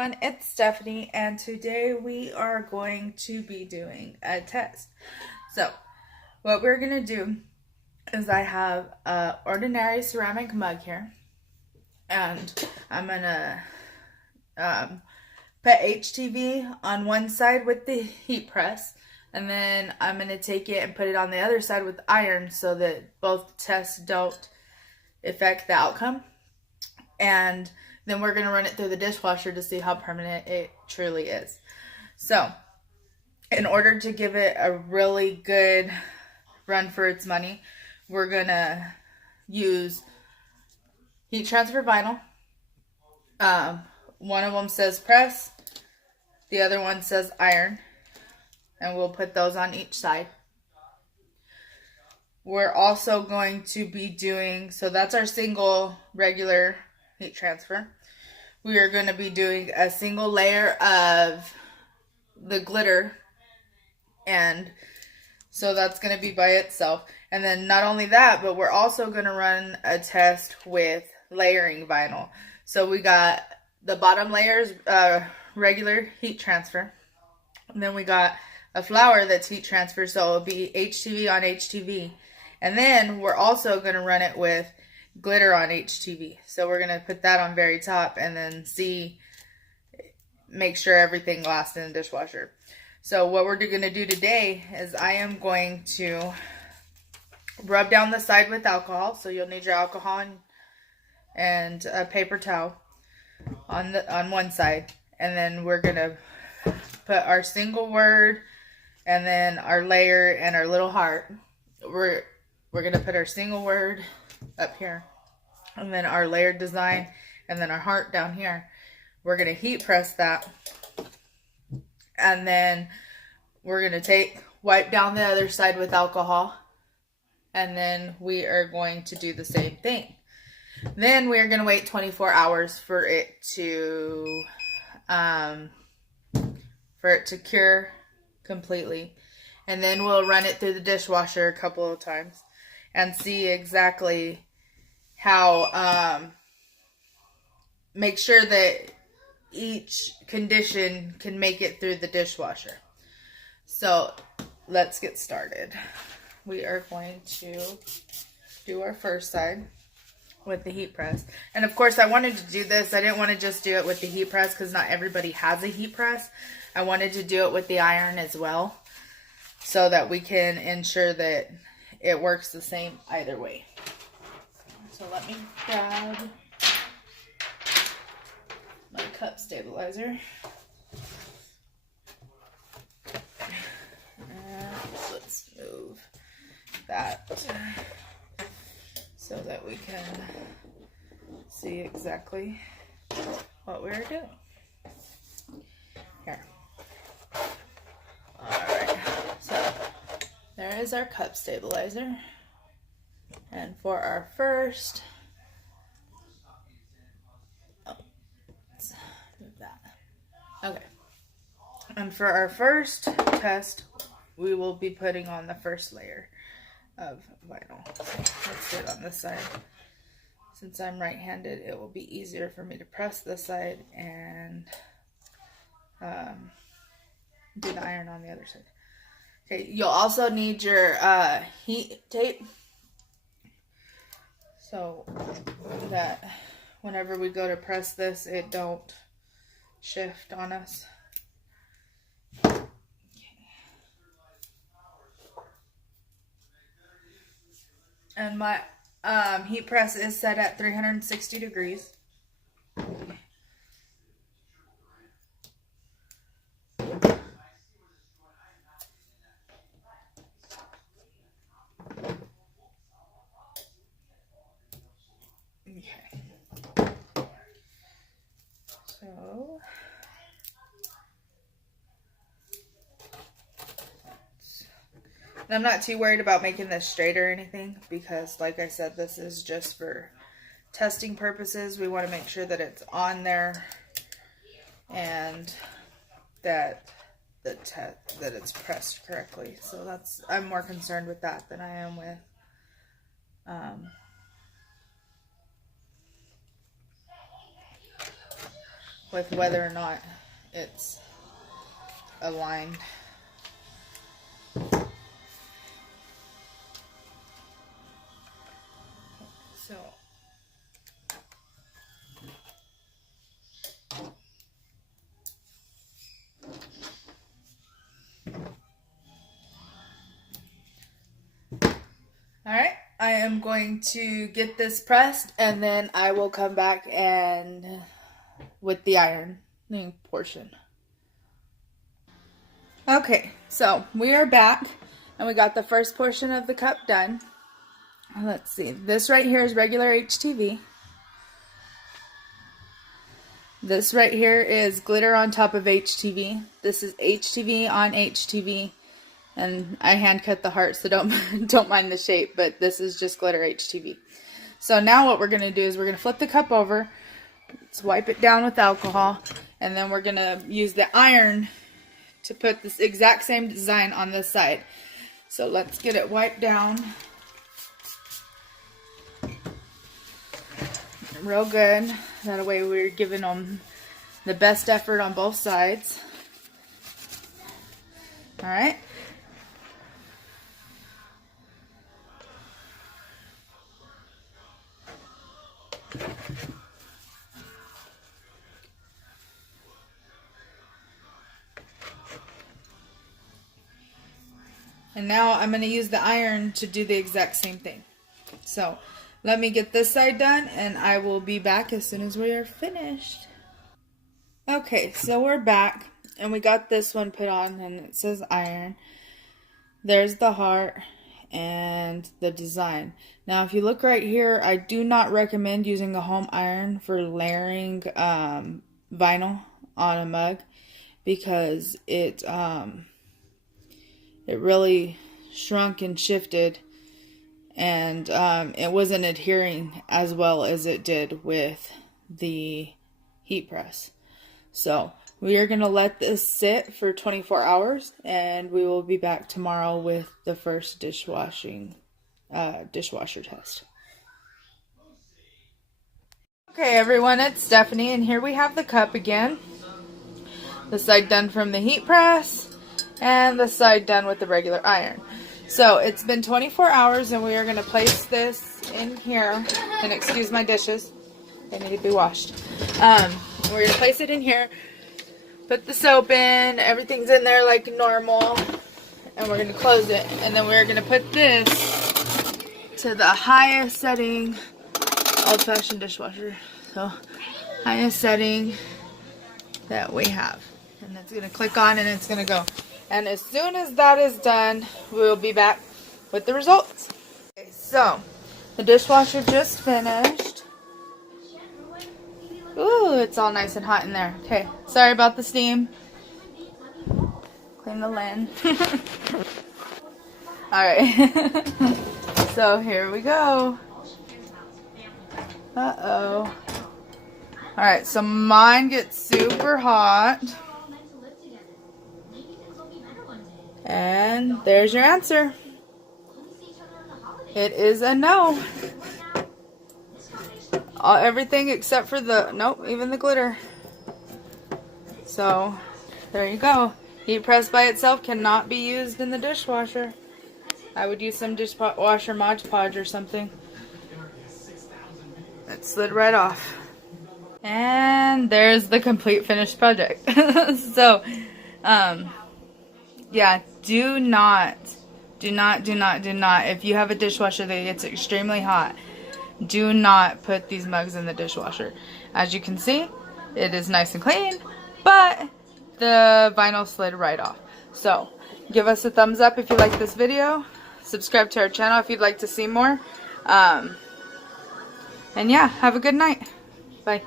everyone, it's Stephanie, and today we are going to be doing a test. So, what we're going to do is I have an ordinary ceramic mug here, and I'm going to put HTV on one side with the heat press, and then I'm going to take it and put it on the other side with iron so that both tests don't affect the outcome. And then we're going to run it through the dishwasher to see how permanent it truly is. So, in order to give it a really good run for its money, we're going to use heat transfer vinyl. One of them says press, the other one says iron, and we'll put those on each side. We're also going to be doing, so that's our single regular heat transfer. We are going to be doing a single layer of the glitter, and so that's going to be by itself. And then not only that, but we're also going to run a test with layering vinyl. So we got the bottom layers regular heat transfer, and then we got a flower that's heat transfer, so it'll be HTV on HTV. And then we're also going to run it with glitter on HTV. So we're going to put that on very top and then make sure everything lasts in the dishwasher. So what we're going to do today is I am going to rub down the side with alcohol. So you'll need your alcohol and a paper towel on one side. And then we're going to put our single word and then our layer and our little heart. We're going to put our single word up here, and then our layered design, and then our heart down here. We're going to heat press that, and then we're going to wipe down the other side with alcohol, and then we are going to do the same thing. Then we are going to wait 24 hours for it to cure completely, and then we'll run it through the dishwasher a couple of times and see exactly how, make sure that each condition can make it through the dishwasher. So let's get started. We are going to do our first side with the heat press. And of course I wanted to do this. I didn't want to just do it with the heat press because not everybody has a heat press. I wanted to do it with the iron as well, so that we can ensure that it works the same either way. So let me grab my cup stabilizer. And let's move that so that we can see exactly what we're doing. Here. Alright, so there is our cup stabilizer. And for our first, let's move that. Okay. And for our first test, we will be putting on the first layer of vinyl. So let's do it on this side. Since I'm right-handed, it will be easier for me to press this side and do the iron on the other side. Okay, you'll also need your heat tape, so that whenever we go to press this, it don't shift on us. Okay. And my heat press is set at 360 degrees. Okay. So I'm not too worried about making this straight or anything because, like I said, this is just for testing purposes. We want to make sure that it's on there and that it's pressed correctly. So I'm more concerned with that than I am with with whether or not it's aligned. So alright, I am going to get this pressed and then I will come back and with the ironing portion. Okay, so we are back and we got the first portion of the cup done. Let's see, this right here is regular HTV. This right here is glitter on top of HTV. This is HTV on HTV. And I hand cut the heart, so don't mind the shape, but this is just glitter HTV. So now what we're going to do is we're going to flip the cup over. Let's wipe it down with alcohol. And then we're going to use the iron to put this exact same design on this side. So let's get it wiped down. Real good. That way we're giving them the best effort on both sides. Alright. And now I'm going to use the iron to do the exact same thing. So let me get this side done and I will be back as soon as we are finished. Okay, so we're back and we got this one put on and it says iron. There's the heart and the design. Now if you look right here, I do not recommend using a home iron for layering vinyl on a mug because it really shrunk and shifted and it wasn't adhering as well as it did with the heat press. So we are going to let this sit for 24 hours and we will be back tomorrow with the first dishwasher test. Okay everyone, it's Stephanie and here we have the cup again. The side done from the heat press and the side done with the regular iron. So it's been 24 hours and we are going to place this in here. And excuse my dishes, they need to be washed. We're going to place it in here, put the soap in, everything's in there like normal, and we're going to close it. And then we're going to put this to the highest setting old-fashioned dishwasher. So highest setting that we have. And it's going to click on and it's going to go. And as soon as that is done, we'll be back with the results. Okay, so the dishwasher just finished. Ooh, it's all nice and hot in there. Okay, sorry about the steam. Clean the lid. Alright, so here we go. Uh-oh. Alright, so mine gets super hot. And there's your answer. It is a no. Everything except for the, nope, even the glitter. So, there you go. Heat press by itself cannot be used in the dishwasher. I would use some dishwasher Mod Podge or something. It slid right off. And there's the complete finished project. So, yeah, do not, if you have a dishwasher that gets extremely hot, do not put these mugs in the dishwasher. As you can see, it is nice and clean, but the vinyl slid right off. So, give us a thumbs up if you like this video. Subscribe to our channel if you'd like to see more. And yeah, have a good night. Bye.